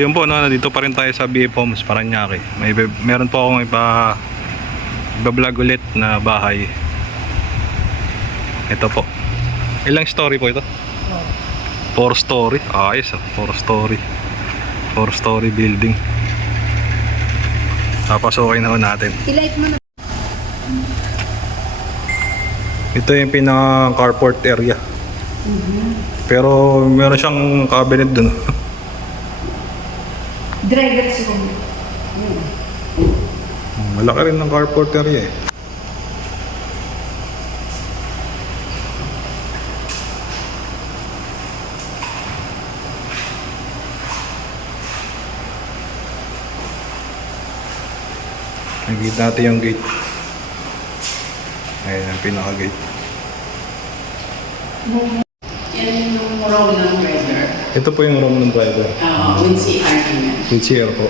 Ayun po, no, dito pa rin tayo sa BF Homes, Parañaque. Meron po akong iba-vlog ulit na bahay. Ito po. Ilang story po ito? 4 story. Ayos, 4 story. 4 story building. Papasukin na natin. I-light mo na. Ito yung pinaka-carport area. Pero meron siyang cabinet dun. Driver siguro. Malaki rin ng carport area eh. Nag-gate natin yung gate. Ayan ang pinaka-gate. Yan yung room ng driver. Ito po yung room ng driver. With CR niya. With chair po.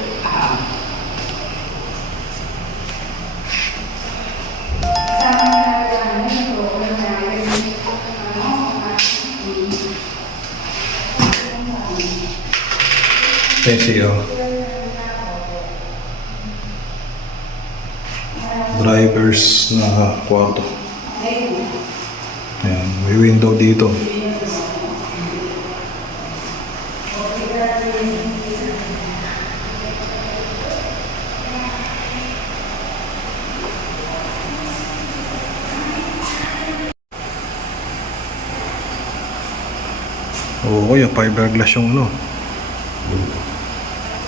CR. Drivers na kwarto. Ayan, may window dito. Oo, yung fiberglass yung ano,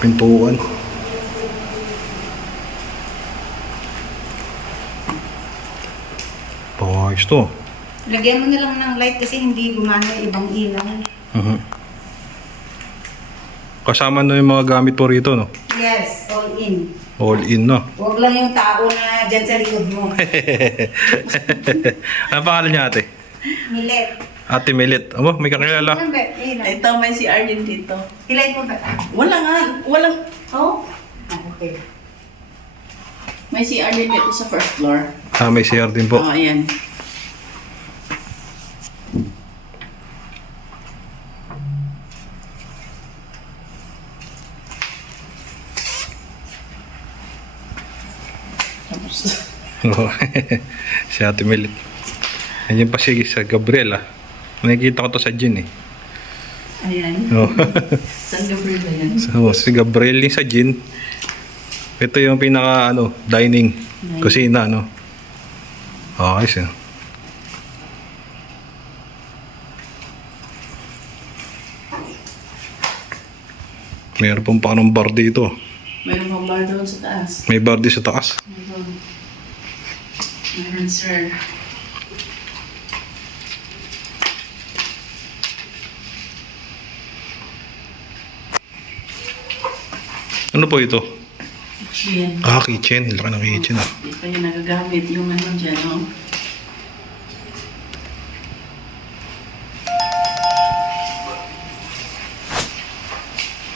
pintuan. Pawagis to. Lagyan mo na lang ng light kasi hindi gumana yung ibang ilaw. Kasama na yung mga gamit po rito, no? Yes, all in. All in, no? Huwag lang yung tao na dyan sa likod mo. Ano pangalan niya, ate? Milet. Ate Melit. Amo, may kakilala. Ito, may CR din dito. I-light mo ba? Wala nga. Walang... Oh? Okay. May CR din dito sa first floor. May CR din po. Ayan. Tapos... Si Ate Melit. Ayan pa si sa Gabriel, ah. Nakikita ko to sa gin, eh. Ayan. Oh. San Gabriel na yan? So, si Gabriel yung sa gin. Ito yung pinaka, dining. Kusina, no? Okay, siya. Mayroon pong parang bar dito. Mayroon pang bar doon sa taas. May bar din sa taas. Mayroon, sir. Ano po ito? Kitchen. Kitchen. Laki ng kitchen, ah. Ito yung nagagamit. Yung ano dyan, no?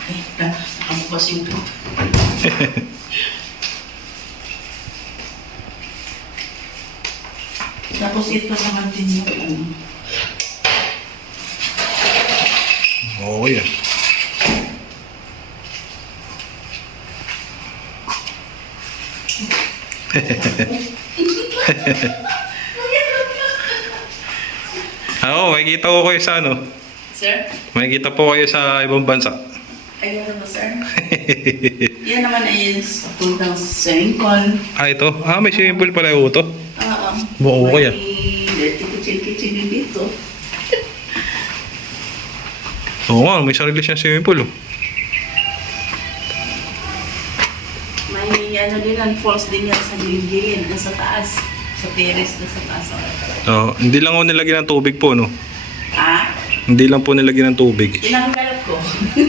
Ay, nakabukas yung ito. Tapos ito naman din yung ano. Oo, yan. Makikita ko kayo sa ano. Sir? Makikita po kayo sa ibang bansa. Ayun na ba, sir? Yan naman ay puntang swimming pool. Ito. May swimming pool pala yung ito. Oo. Buo ko yan. May kitchen din dito. Oo nga, may sarili siyang swimming pool. May ano din, falls din yan sa gilid-gilid, sa taas. Sa terrace na sa taas. Hindi lang ako nilagyan ng tubig po, no? Hindi lang po nilagyan ng tubig. Tinanggal ko.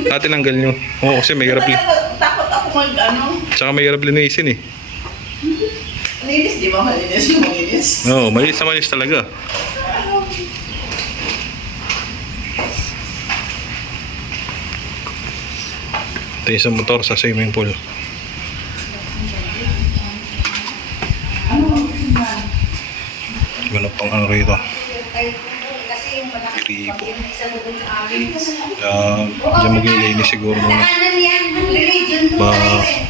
Tinanggal nyo. Oo, kasi may hirap. Takot ako mag-ano. Tsaka may hirap linisin, eh. Malinis, di ba? Malinis yung malinis. Oo, malinis na malinis talaga. Ito yung sa motor sa swimming pool. Ano? Ganun pang ano rito. Kasi yung malaki Gripo. yung isa doon sa amin. Diyan maglilinis siguro muna. Kanan yan, region 2 Ba- tayo eh.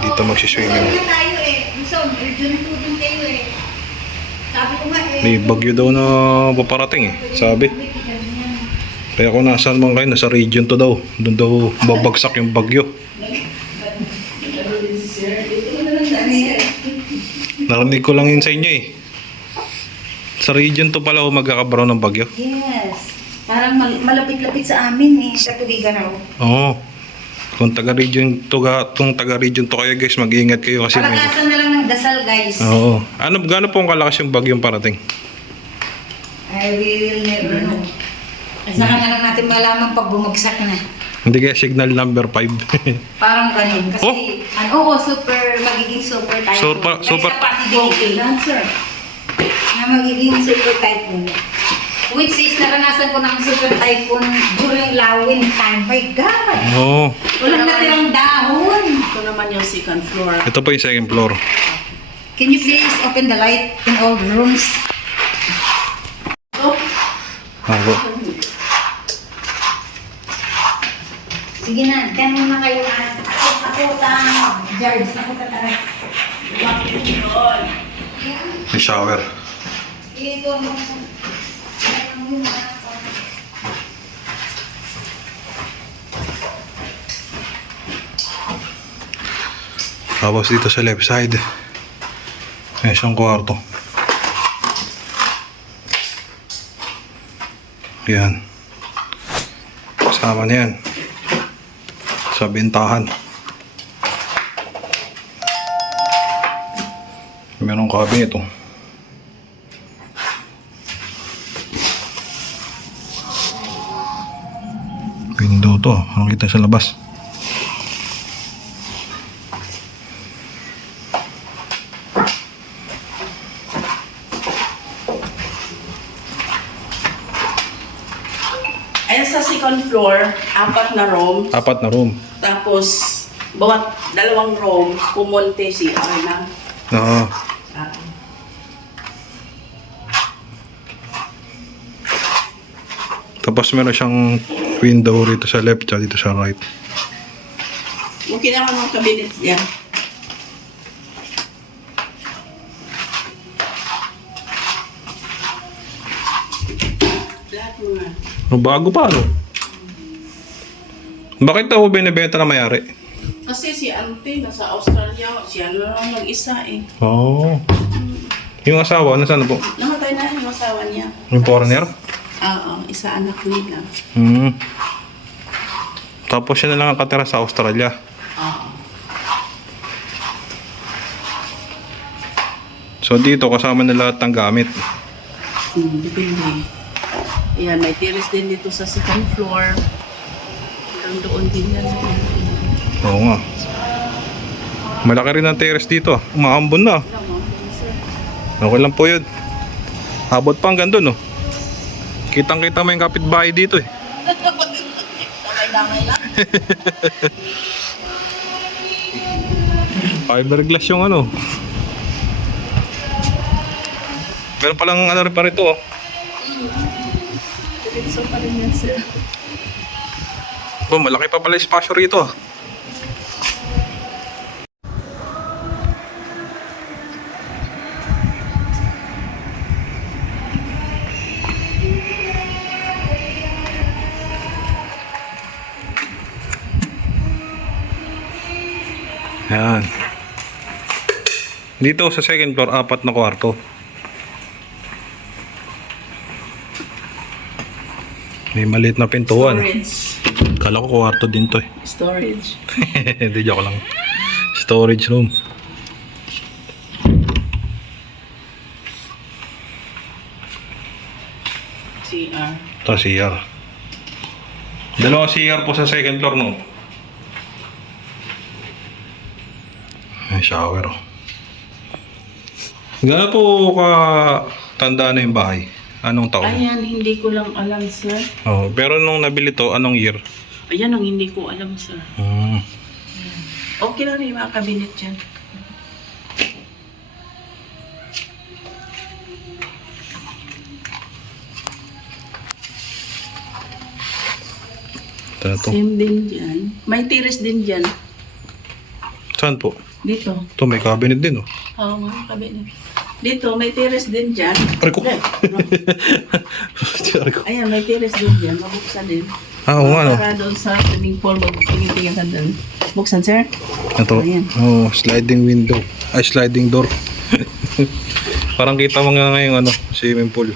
Dito magsiswimming. Region tayo eh. Luzon, region 2 din kayo eh. Sabi ko nga eh. May bagyo daw na paparating eh, sabi. Kaya kung nasaan man kayo, nasa region to daw. Doon daw babagsak yung bagyo. Narinig ko lang yun sa inyo eh. Sa region to pala magkakabaroon ng bagyo. Yes. Parang malapit-lapit sa amin eh. Sa tubigan ako. Oo. Kung taga-region to kayo guys, mag-iingat kayo kasi may... Palakasan na lang ng dasal guys. Oo. Gaano pong kalakas yung bagyong parating? I will never know. Saka na lang natin malaman pag bumagsak na. Hindi kaya signal number 5. Parang ganun. Kasi, magiging super typhoon. Super- There's a possibility. Na magiging super typhoon. Which is, naranasan ko ng super typhoon during lawin time. My God! Oo. Walang natirang dahon. Ito naman yung second floor. Ito po yung second floor. Can you please open the light in all the rooms? Ako. Sige na, dyan muna kayo. Ako, George, ako tatara. May shower. Ito, Tapos dito sa left side, may isang kwarto. Yan. Kasama na yan. Sa bintahan. Merong cabinet ito. Window to. Ano kita sa labas? Ayan sa second floor, 4 na room. 4 na room. Tapos, bawat 2 room, pumunti CR na. Oo. Ah, Tapos meron siyang window rito sa left at dito sa right. mungkin naman ng cabinet niya. Lahat mga. Bago pa ano? Bakit daw binibenta na mayari? Kasi si Ante nasa Australia, siya na lang mag-isa eh. Oo. Yung asawa, nasaan na po? Namatay na yung asawa niya. Yung foreigner? Oo, isa anak nila. Tapos siya na lang ang katira sa Australia. Oo. So dito kasama na lahat ng gamit. Depende. Ayan, may terrace din dito sa second floor. Hanggang doon din yan. Oo nga. Malaki rin ang terrace dito. Umaambon na. Okay lang po yun. Abot pa hanggang doon, no? Kitang-kita mo yung kapitbahay dito eh. Damay-damay lang. Fiberglass yung ano. Meron palang ano rin pa rito, oh. Diretso pa rin yan, sir. Oh, malaki pa pala espasyo rito, ah. Yan. Dito sa second floor, 4 na kwarto. May maliit na pintuan. Storage. Kala ko kwarto din to eh. Storage. Hindi, joke lang. Storage room. CR. Ito CR. Dalawang CR po sa second floor, no? May shower. Gano'n po tanda na yung bahay? Anong taon? Ayan, hindi ko lang alam, sir. Oh, pero nung nabili to, anong year? Ayan ang hindi ko alam, sir. Okay lang yung mga cabinet dyan. Ito. Same din dyan. May tiris din dyan. Saan po? Dito. Ito, may cabinet din, oh. Oo nga, kabinet. Dito, may tiris din dyan. Aray ko. Eh, Aray ko. Ayan, may tiris din dyan. Mabuksan din. Oo nga, no? Para doon sa swimming pool, magtingin-tingin ka doon. Buksan, sir? Ito. Ayan. Oh, sliding window. Ay, sliding door. Parang kita mo nga ngayon, ano, swimming pool.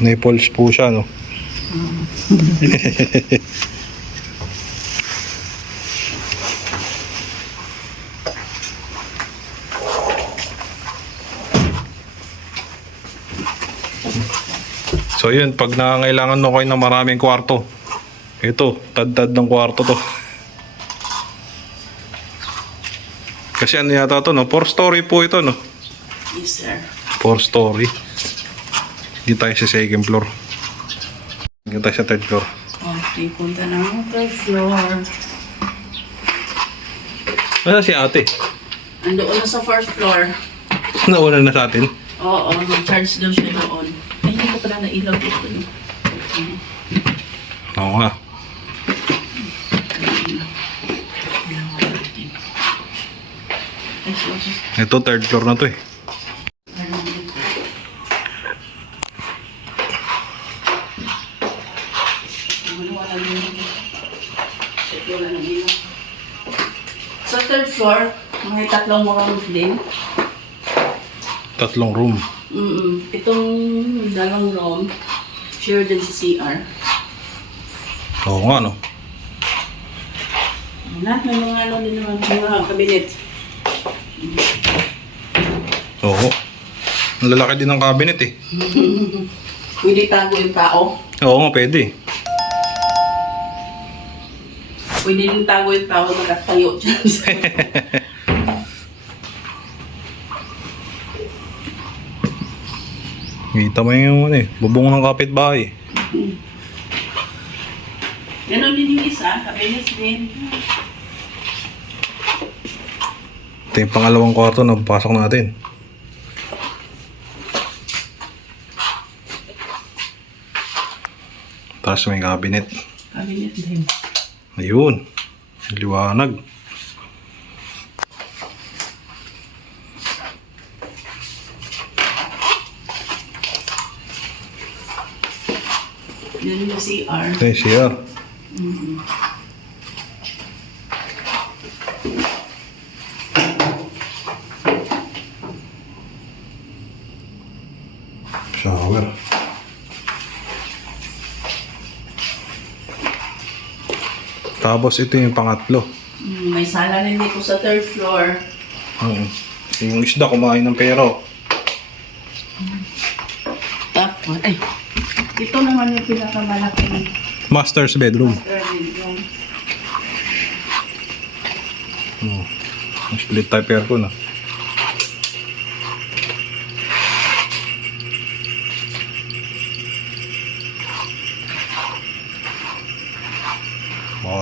Naples po siya, no? So yun, pag nangangailangan mo kayo ng maraming kwarto, ito, tad-tad ng kwarto to. Kasi ano yata to, no? 4-story po ito, no? Yes, sir. 4-story. Hindi tayo sa second floor. Hindi tayo sa third floor. Okay, punta na ang third floor. Ano si ate? Andoon na sa first floor. Nauna na sa atin. Oo, mag-charge daw siya doon. Ay, hindi ko pala nailaw dito. Oo nga. Ay, so, Ito, third floor na to eh. Sa third floor, may tatlong rooms din. 3 room. Itong dalawang room, share din sa CR. Oo nga, no? May mga ano din naman, mga kabinet. Oo. Ang lalaki din ng cabinet eh. Pwede tago yung tao. Oo nga, pwede. Pwede din tago yung tao nakatayo dyan. Kita mo yung ano eh, bubong ng kapitbahay. Ganon din yung isa, kabinet din. Ito yung pangalawang kwarto na pasok natin. Tapos may cabinet. Kabinet din. Ayun. Liwanag. Yan yung CR. Ito yung CR. Shower. Tapos ito yung pangatlo. May sala rin dito sa third floor. Yung isda kumain ng pero. Tapos, ay, ito naman yung pinakamalaking Master's bedroom. bedroom. Split type aircon ah.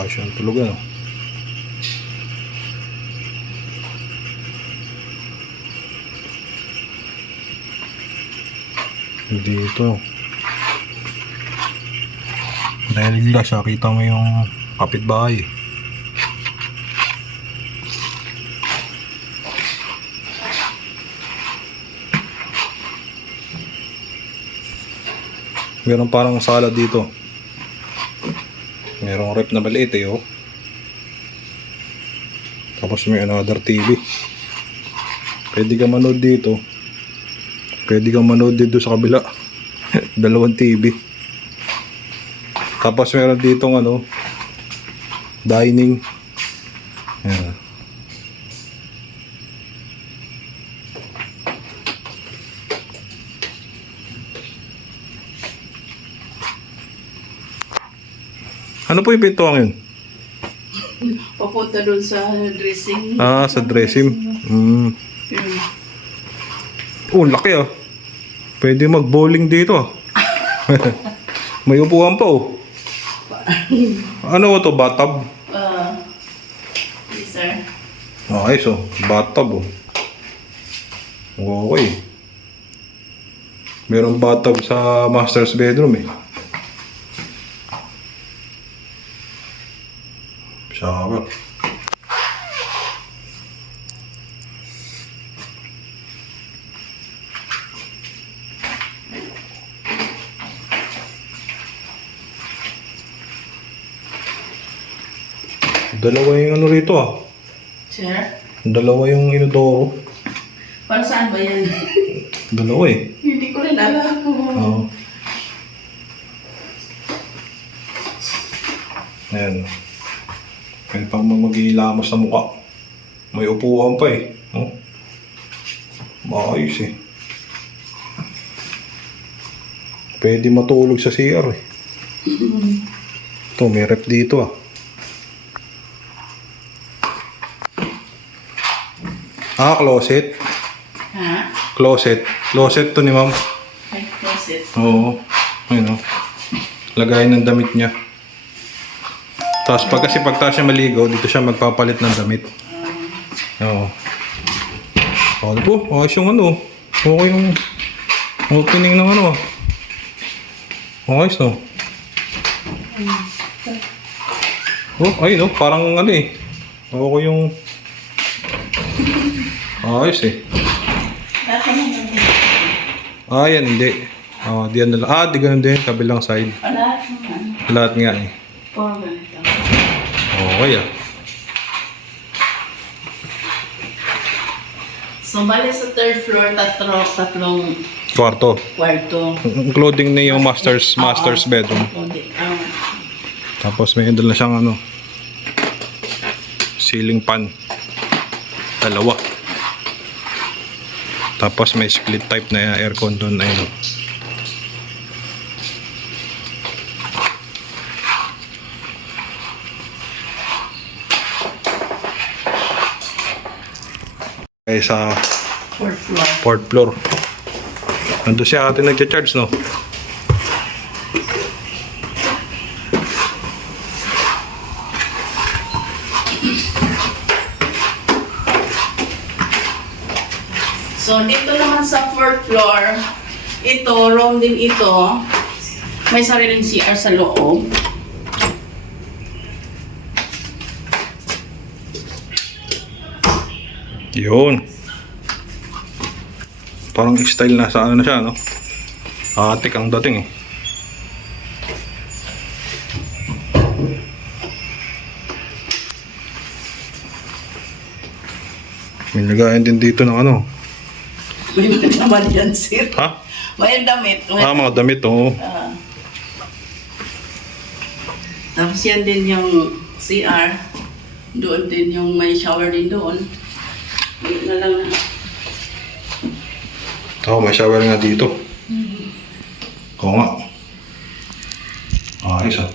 Siyang tulugan ah. Dito. Dahil glass ah, kita mo yung kapitbahay. Meron parang sala dito. Merong rep na maliit eh oh. Tapos may another TV. Pwede ka manood dito. Pwede ka manood dito sa kabila. Dalawang TV. Tapos meron ditong ano, dining. Ayan. Ano po yung pintuang yun? Papunta doon sa dressing. Ah, sa dressing. Yun. Oh, laki ah. Pwede mag-bowling dito ah. May upuan pa oh. Ano to, bathtub? Yes, sir. Okay, so, bathtub, oh. Okay. Merong bathtub sa master's bedroom, eh. Shower. Dalawa yung ano rito, ah. Sir? Dalawa yung inodoro. Para saan ba yan? Dalawa, eh. Hindi ko rin alam. Oo. Ayan. Pwede pang mag-ilamos sa mukha. May upuan pa, eh. Oh. Maayos, eh. Pwede matulog sa CR, eh. Ito, may rep dito, ah. Ah, closet. Ha? Closet. Closet to ni ma'am. Ay, closet. Oo. Ayun, oh. Lagayin ng damit niya. Tapos pagtaas siya maligo, dito siya magpapalit ng damit. Oo. Ano po? Ayos yung ano. Okay yung opening ng ano. Ayos, no? Oh, ayun, no? Parang ano, eh. Okay yung... Ayos, eh. Ah, yan, hindi. Oh, diyan na lang. Ah, di ganun din. Kabilang side. Lahat naman. Lahat nga, eh. Oh, ganito. Okay, ah. So, bali sa third floor, tatlong Kwarto. kwarto. Including na yung master's bedroom. Tapos may doon na siyang ano, ceiling fan. Dalawa. Tapos may split type na aircon doon. Ayun. Ay sa Fourth floor. fourth floor. Nandun siya ate nagcha-charge, no? So, dito naman sa fourth floor, ito, room din ito. May sariling CR sa loob. Yun. Parang style na sa ano na siya, no? Atik ang dating, eh. May lagayan din dito ng ano. May naman yan, sir. Ha? May damit. Ah, mga damit, oh. Tapos yan din yung CR. Doon din yung may shower din doon. Doon na lang na. Oo, may shower nga dito. Oo nga. Ayos, ah.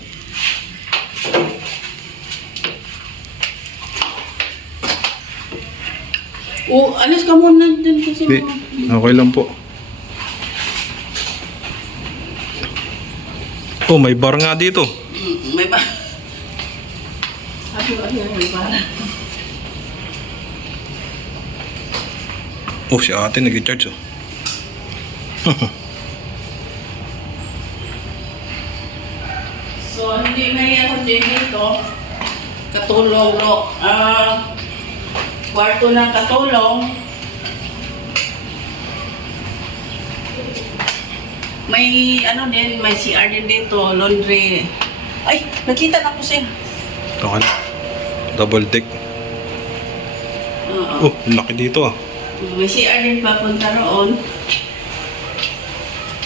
Alis ka muna din kasi Di, mo. okay lang po. Oh, may bar nga dito. May ba? May ba? Oh, si ate nag-charge, oh. So, hindi may ako din dito. Katulong, no? Kwarto ng katulong. May ano din, may CR din dito, laundry. Ay, nakita na ko sir. Okay. Double deck. Oo. Oh, laki dito, ah. May CR din papunta roon.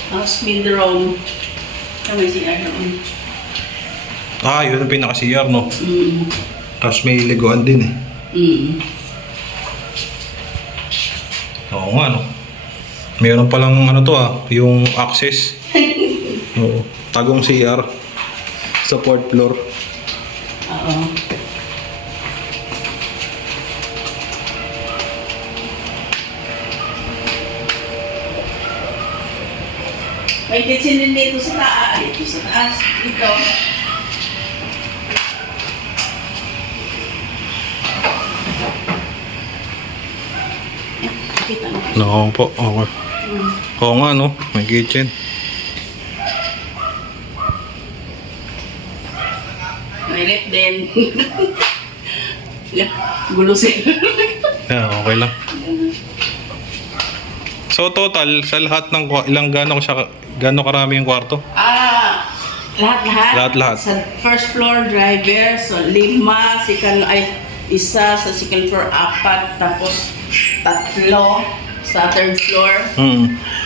Tapos mid-room. May CR roon. Ah, yun ang pinaka-CR, no? Mm. Tapos may liguan din, eh. Mm. Oo nga, no? Meron palang ano to, ah, yung access. Oo. Tagong CR sa fourth floor. Oo. May kitchen din dito sa taas. Dito sa taas. Dito. Kita mo. No po, okay. Oo nga no, may kitchen. May rep din. Yeah, gulusin. Yeah, okay lang. So total, sa lahat ng gano'ng karami yung kwarto? Lahat-lahat. Lahat-lahat. Sa first floor, driver. So, 5. Isa. Sa second floor, 4. Tapos, 3 sa third floor.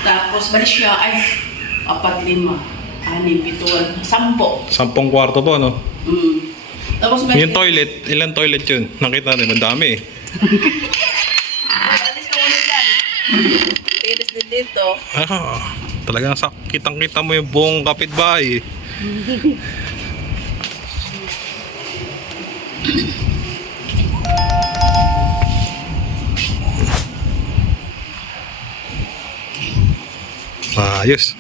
Tapos, balik siya, 4, 5, 6, 7, 10. 10 kwarto po, no? Tapos, may... Yung toilet, ilang toilet yun? Nakita natin, madami eh. Alis ka muna dyan. Tiris din dito. Talagang kitang-kita mo yung buong kapitbahay eh. Ayos.